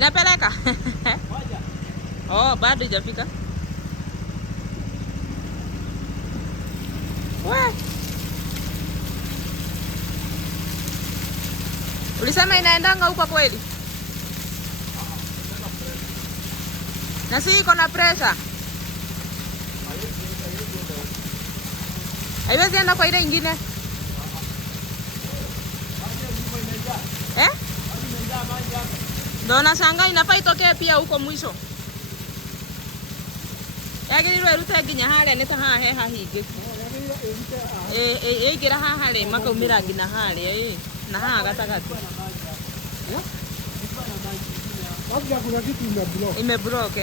Inapeleka? Oh, bado haijafika. We. Ulisema inaendanga huko kweli? Na si iko na pressure. Haiwezi enda kwa ile ingine. Eh? Ndio nashangaa inafaa itokee pia huko mwisho. Yagĩrĩirwo ĩrute nginya harĩa nĩ ta haha he hahingĩ. Ĩingĩra haha rĩ makaumĩra nginya harĩa na haha gatagatĩ. Labda kuna kitu imeblock. Imeblock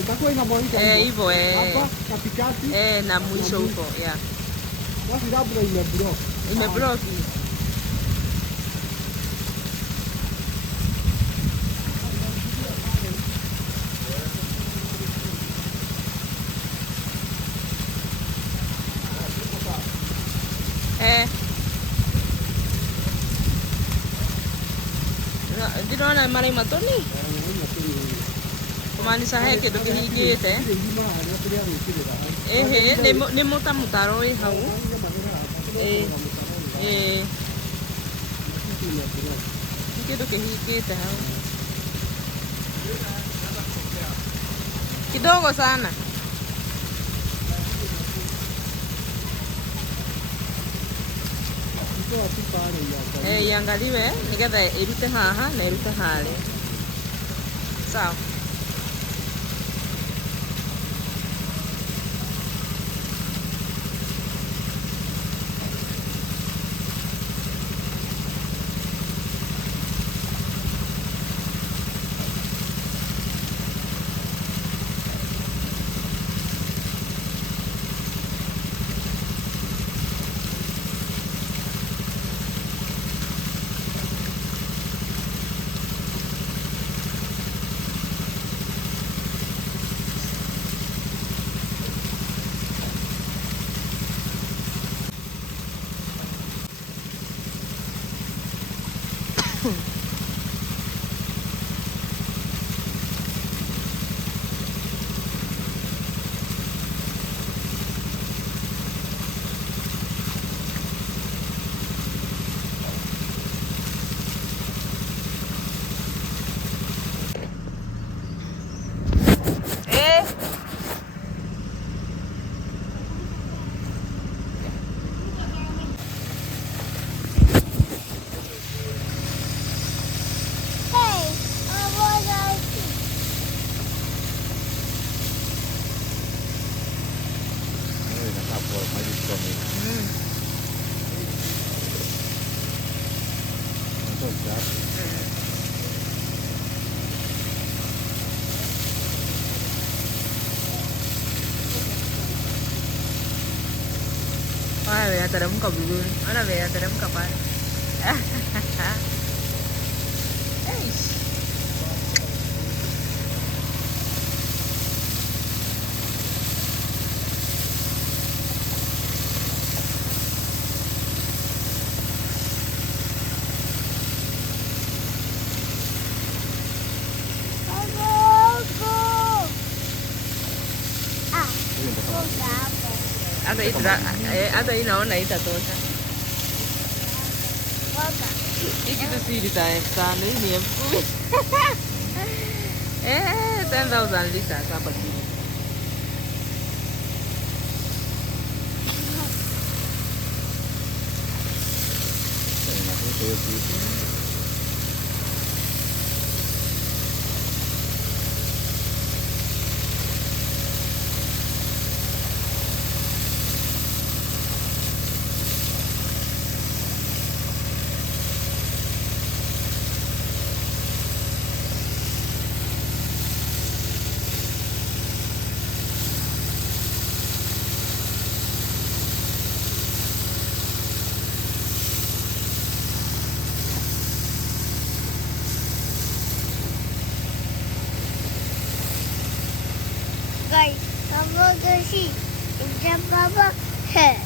Itakuwa inamwagika hivyo hapa katikati na mwisho huko basi labda imeblock. Imeblock. Ndĩrona marai matoni kumaanisha he kĩndũ kĩhingĩte. Nĩ mũtamũtaro wĩ hau. Nĩ kĩndũ kĩhingĩte hau kidogo sana. Iangaliwe nigetha irute haha na irute harĩa. Sawa. Teremka vizuri. Ona vile teremka pale. Hata hii naona itatosha. Hii kitu si lita 5,000, hii ni 10,000. 10,000 liters hapa chini. Guys, Baba Gashi, it's Baba है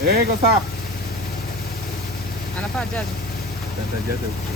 Iko sawa. Anafaa jaza. Tutajaza huko.